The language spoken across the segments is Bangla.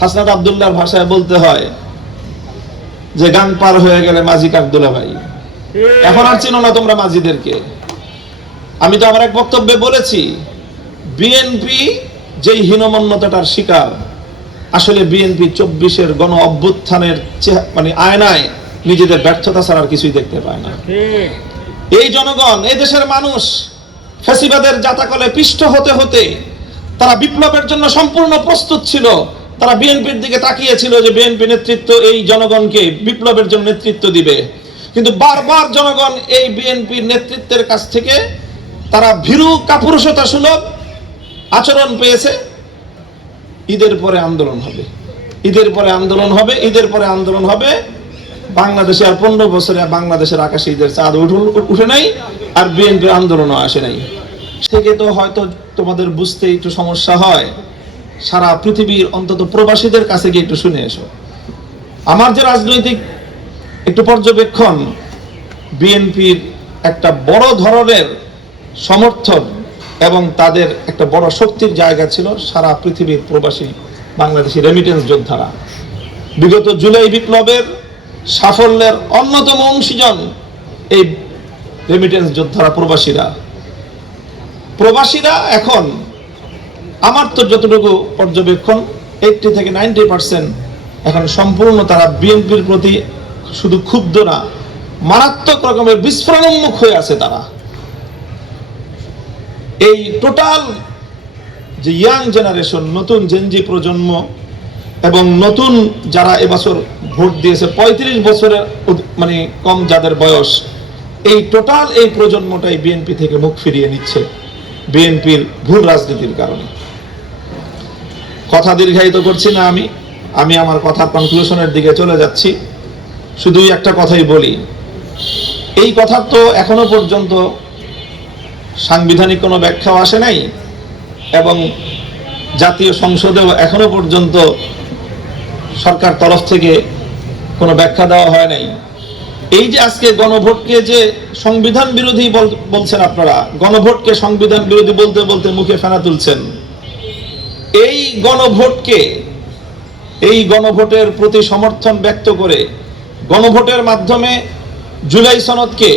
হাসনাত আব্দুল্লাহর ভাষায় বলতে হয় যে গান পার হয়ে গেলে মাঝি কাকদুলা ভাই। এখন আর চিনো না তোমরা মাঝিদেরকে। আমি তো আমার এক বক্তব্যে বলেছি, বিএনপি যেই হীনমন্যতাটার শিকার, আসলে বিএনপি 24-এর গণ অভ্যুত্থানের মানে আয়নায় নিজেদের ব্যর্থতা ছাড়া আর কিছুই দেখতে পায় না। এই জনগণ, এই দেশের মানুষ ফ্যাসিবাদের জাতাকলে পিষ্ট হতে হতে তারা বিপ্লবের জন্য সম্পূর্ণ প্রস্তুত ছিল। তারা বিএনপির দিকে তাকিয়েছিল যে বিএনপি নেতৃত্ব এই জনগণকে বিপ্লবের জন্য নেতৃত্ব দিবে, কিন্তু বারবার জনগণ এই বিএনপির নেতৃত্বের কাছ থেকে তারা ভীরু কাপুরুষতা সুলভ আচরণ পেয়েছে। ঈদের পরে আন্দোলন হবে, ঈদের পরে আন্দোলন হবে, ঈদের পরে আন্দোলন হবে। বাংলাদেশে আর 15 বছরে বাংলাদেশের আকাশে ঈদের চাঁদ উঠে নাই, আর বিএনপির আন্দোলনও আসে নাই। থেকে তো হয়তো তোমাদের বুঝতে একটু সমস্যা হয়। সারা পৃথিবীর অন্তত প্রবাসীদের কাছে গিয়ে একটু শুনে এসো। আমার যে রাজনৈতিক একটু পর্যবেক্ষণ, বিএনপির একটা বড় ধরনের সমর্থন এবং তাদের একটা বড় শক্তির জায়গা ছিল সারা পৃথিবীর প্রবাসী বাংলাদেশি রেমিটেন্স যোদ্ধারা। বিগত জুলাই বিপ্লবের সাফল্যের অন্যতম অংশীজন এই রেমিটেন্স যোদ্ধারা, প্রবাসীরা এখন আমার তো যতটুকু পর্যবেক্ষণ 80 থেকে 90% এখন সম্পূর্ণ তারা বিএনপির প্রতি শুধু ক্ষুব্ধ না, মারাত্মক রকমের বিস্ফোরণোন্মুখ হয়ে আছে তারা। এই টোটাল যে ইয়াং জেনারেশন, নতুন জেনজি প্রজন্ম এবং নতুন যারা এবছর ভোট দিয়েছে 35 বছরের মানে কম যাদের বয়স, এই টোটাল এই প্রজন্মটাই বিএনপি থেকে মুখ ফিরিয়ে নিচ্ছে বিএনপির ভুল রাজনীতির কারণে। কথা দীর্ঘায়িত করছি না, আমি আমার কথা কনক্লুশনের দিকে চলে যাচ্ছি। শুধু একটা কথাই বলি, এই কথা তো এখনো পর্যন্ত সাংবিধানিক কোনো ব্যাখ্যাও আসে নাই এবং জাতীয় সংসদেও এখনো পর্যন্ত সরকার তরফ থেকে কোনো ব্যাখ্যা দেওয়া হয় নাই। এই যে আজকে গণভোটকে যে সংবিধান বিরোধী বলছেন আপনারা, গণভোটকে সংবিধান বিরোধী বলতে বলতে মুখে ফেনা তুলছেন। এই গণভোটের প্রতি সমর্থন ব্যক্ত করে গণভোটের মাধ্যমে জুলাই সনদকে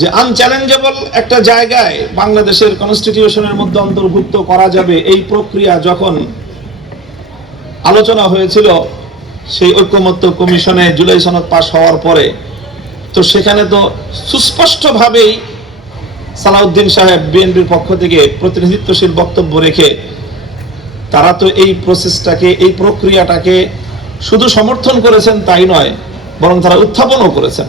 যে আনচ্যালেঞ্জেবল একটা জায়গায় বাংলাদেশের কনস্টিটিউশনের মধ্যে অন্তর্ভুক্ত করা যাবে, এই প্রক্রিয়া যখন আলোচনা হয়েছিল সেই ঐকমত্য কমিশনে জুলাই সনদ পাস হওয়ার পরে, তো সেখানে তো সুস্পষ্টভাবেই সালাউদ্দিন সাহেব বিএনপির পক্ষ থেকে প্রতিনিধিত্বশীল বক্তব্য রেখে তারা তো এই প্রসেসটাকে, এই প্রক্রিয়াটাকে শুধু সমর্থন করেছেন তাই নয়, বরং তারা উত্থাপনও করেছেন।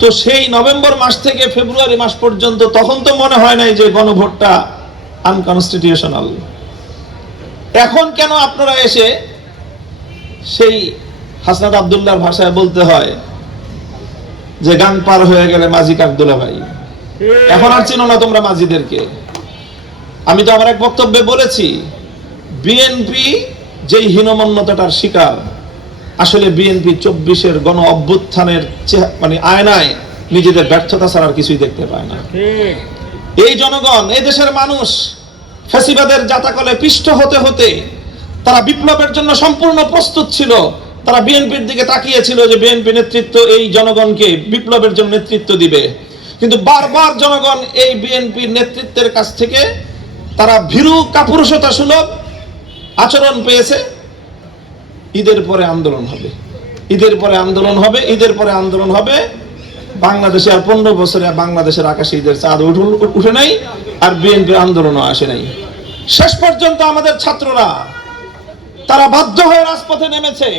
তো সেই নভেম্বর মাস থেকে ফেব্রুয়ারি মাস পর্যন্ত তখন তো মনে হয় নাই যে গণভোটটা আনকনস্টিটিউশনাল। এখন কেন আপনারা এসে সেই হাসনাত আব্দুল্লাহর ভাষায় বলতে হয় যে গান পার হয়ে গেলে মাঝি কাকদুলা ভাই। এখন আর চিনো না তোমরা মাঝিদেরকে। আমি তো আমার এক বক্তব্যে বলেছি, বিএনপি যেই হীনমন্যতাটার শিকার, আসলে বিএনপি 24-এর গণ অভ্যুত্থানের মানে আয়নায় নিজেদের ব্যর্থতা ছাড়া আর কিছুই দেখতে পায় না। এই জনগণ, এই দেশের মানুষ ফ্যাসিবাদের জাতাকলে পিষ্ট হতে হতে তারা বিপ্লবের জন্য সম্পূর্ণ প্রস্তুত ছিল। তারা বিএনপির দিকে তাকিয়েছিল যে বিএনপি নেতৃত্ব এই জনগণকে বিপ্লবের জন্য নেতৃত্ব দিবে, কিন্তু বারবার জনগণ এই বিএনপির নেতৃত্বের কাছ থেকে তারা ভীরু কাপুরুষতা সুলভ আচরণ পেয়েছে। ঈদের পরে আন্দোলন হবে, ঈদের পরে আন্দোলন হবে, ঈদের পরে আন্দোলন হবে। বাংলাদেশে আর 15 বছরে বাংলাদেশের আকাশে ঈদের চাঁদ উঠে নাই, আর বিএনপির আন্দোলনও আসে নাই। শেষ পর্যন্ত আমাদের ছাত্ররা তারা বাধ্য হয়ে রাজপথে নেমেছে,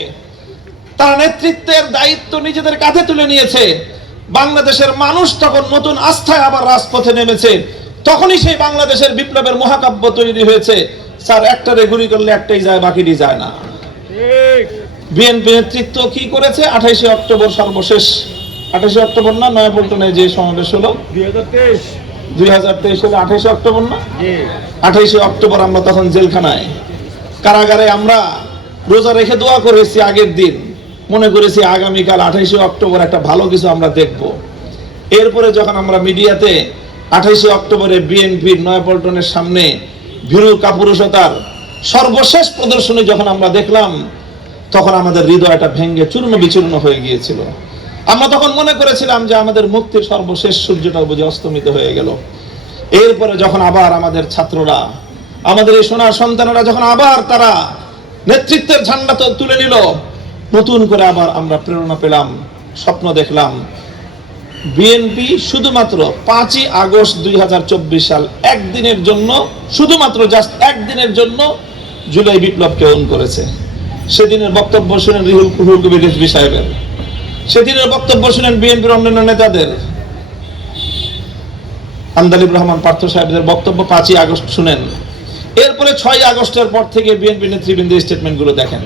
তারা নেতৃত্বের দায়িত্ব নিজেদের কাঁধে তুলে নিয়েছে। বাংলাদেশের মানুষ তখন নতুন আস্থায় আবার রাজপথে নেমেছে। তখনই সেই বাংলাদেশের বিপ্লবের মহাকাব্য তৈরি হয়েছে। স্যার, একটারে গুলি করলে একটাই যায়, বাকিটি যায় না। বিএনপি নেতৃত্ব কি করেছে? 28 অক্টোবর সর্বশেষ, 28 অক্টোবর না নয়াপল্টনে যে সমাবেশ হলো 2023 সালে 28 অক্টোবর না, 28 অক্টোবর আমরা তখন জেলখানায় কারাগারে আমরা রোজা রেখে দোয়া করেছি। আগের দিন মনে করেছি আগামীকাল 28 অক্টোবর একটা ভালো কিছু আমরা দেখব। এরপরে যখন আমরা মিডিয়াতে 28 অক্টোবরে বিএনপির নয়াপল্টনের সামনে ভীরু কাপুরুষতার সর্বশেষ প্রদর্শনী যখন আমরা দেখলাম, তখন আমাদের হৃদয়টা ভেঙে চূর্ণ বিচূর্ণ হয়ে গিয়েছিল। আমরা তখন মনে করেছিলাম যে আমাদের মুক্তির সর্বশেষ সূর্যটা বুঝে অস্তমিত হয়ে গেল। এরপরে যখন আবার আমাদের ছাত্ররা, আমাদের এই সোনার সন্তানেরা যখন আবার তারা নেতৃত্বের ঝান্ডা তুলে নিল, নতুন করে আবার আমরা প্রেরণা পেলাম, স্বপ্ন দেখলাম। বিএনপি শুধুমাত্র 5ই আগস্ট 2024 সাল একদিনের জন্য, শুধুমাত্র জাস্ট একদিনের জন্য জুলাই বিপ্লবকে অন করেছে। সেদিনের বক্তব্য শুনেন রুহুল কবির রিজভী সাহেবের, সেদিনের বক্তব্য শুনেন বিএনপির অন্যান্য নেতাদের, আন্দালিব রহমান পার্থ সাহেবদের বক্তব্য 5ই আগস্ট শুনেন। এরপরে 6ই আগস্টের পর থেকে বিএনপি নেতৃবৃন্দের স্টেটমেন্টগুলো দেখেন।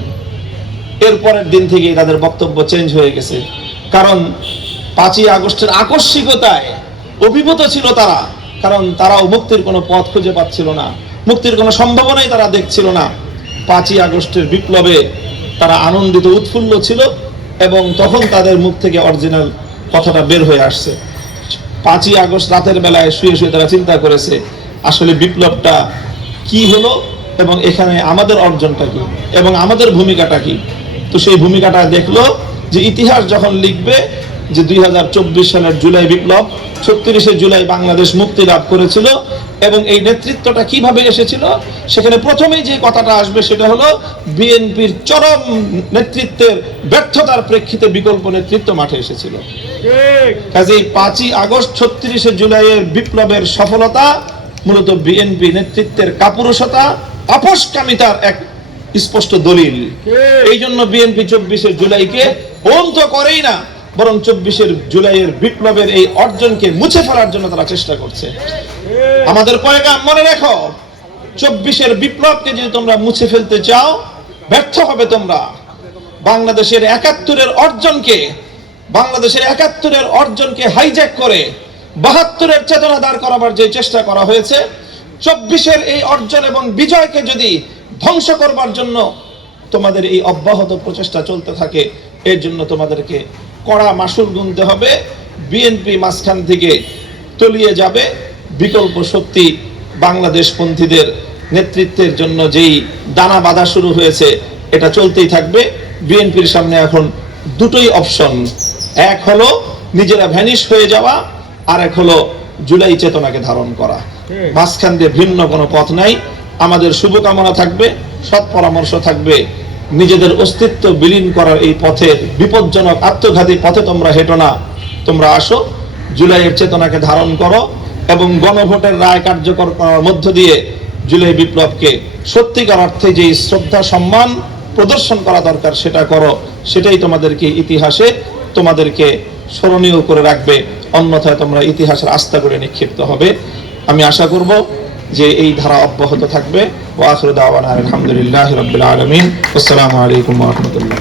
এরপরের দিন থেকেই তাদের বক্তব্য চেঞ্জ হয়ে গেছে। কারণ 5ই আগস্টের আকস্মিকতায় অভিভূত ছিল তারা, কারণ তারাও মুক্তির কোনো পথ খুঁজে পাচ্ছিল না, মুক্তির কোনো সম্ভাবনাই তারা দেখছিল না। 5ই আগস্টের বিপ্লবে তারা আনন্দিত উৎফুল্ল ছিল এবং তখন তাদের মুখ থেকে অরিজিনাল কথাটা বের হয়ে আসছে। 5ই আগস্ট রাতের বেলায় শুয়ে শুয়ে তারা চিন্তা করেছে আসলে বিপ্লবটা কি হলো এবং এখানে আমাদের অর্জনটা কি এবং আমাদের ভূমিকাটা কি। তো সেই ভূমিকাটা দেখলো যে ইতিহাস যখন লিখবে যে 2024 সালের জুলাই বিপ্লব, 36শে জুলাই বাংলাদেশ মুক্তি লাভ করেছিল এবং এই নেতৃত্বটা কিভাবে এসেছিল, সেখানে প্রথমেই যে কথাটা আসবে সেটা হলো বিএনপির চরম নেতৃত্বের ব্যর্থতার প্রেক্ষিতে বিকল্প নেতৃত্ব মাঠে এসেছিল। কাজেই 5ই আগস্ট 36শে জুলাইয়ের বিপ্লবের সফলতা মূলত বিএনপি নেতৃত্বের কাপুরুষতা, আপোষকামিতার এক স্পষ্ট দলিল। এই জন্য বিএনপি 24শে জুলাইকে অন্ত করেই না, বরং 24শে জুলাইয়ের বিপ্লবের এই অর্জনকে মুছে ফেলার জন্য তারা চেষ্টা করছে। আমাদের পয়গাম মনে রেখো, 24শে বিপ্লবকে যদি তোমরা মুছে ফেলতে চাও, ব্যর্থ হবে তোমরা। বাংলাদেশের 71-এর অর্জনকে হাইজ্যাক করে 72-এর চেতনা দাঁড় করাবার যে চেষ্টা করা হয়েছে, 24শে এই অর্জন এবং বিজয়কে যদি ধ্বংস করবার জন্য তোমাদের এই অব্যাহত প্রচেষ্টা চলতে থাকে, এর জন্য তোমাদেরকে কড়া মাসুল গুনতে হবে। বিএনপি মাঝখান থেকে তলিয়ে যাবে। বিকল্প শক্তি বাংলাদেশপন্থীদের নেতৃত্বের জন্য যেই দানা বাঁধা শুরু হয়েছে, এটা চলতেই থাকবে। বিএনপির সামনে এখন দুটোই অপশন, এক হলো নিজেরা ভ্যানিশ হয়ে যাওয়া, আর এক হলো জুলাই চেতনাকে ধারণ করা। মাঝখান দিয়ে ভিন্ন কোনো পথ নাই। আমাদের শুভকামনা থাকবে, সৎ পরামর্শ থাকবে, নিজেদের অস্তিত্ব বিলীন করার এই পথের বিপজ্জনক আত্মঘাতী পথে তোমরা হেঁটো না, তোমরা আসো, জুলাইয়ের চেতনাকে ধারণ করো এবং গণভোটের রায় কার্যকর করার মধ্য দিয়ে জুলাই বিপ্লবকে সত্যিকার অর্থে যে শ্রদ্ধা সম্মান প্রদর্শন করা দরকার সেটা করো। সেটাই তোমাদেরকে ইতিহাসে তোমাদেরকে স্মরণীয় করে রাখবে, অন্যথায় তোমরা ইতিহাসের আস্থা করে নিক্ষিপ্ত হবে। আমি আশা করব যে এই ধারা অব্যাহত থাকবে। ওয়া আখিরু দাওয়ানা আলহামদুলিল্লাহি রাব্বিল আলামিন। আসসালামু আলাইকুম ওয়া রাহমাতুল্লাহ।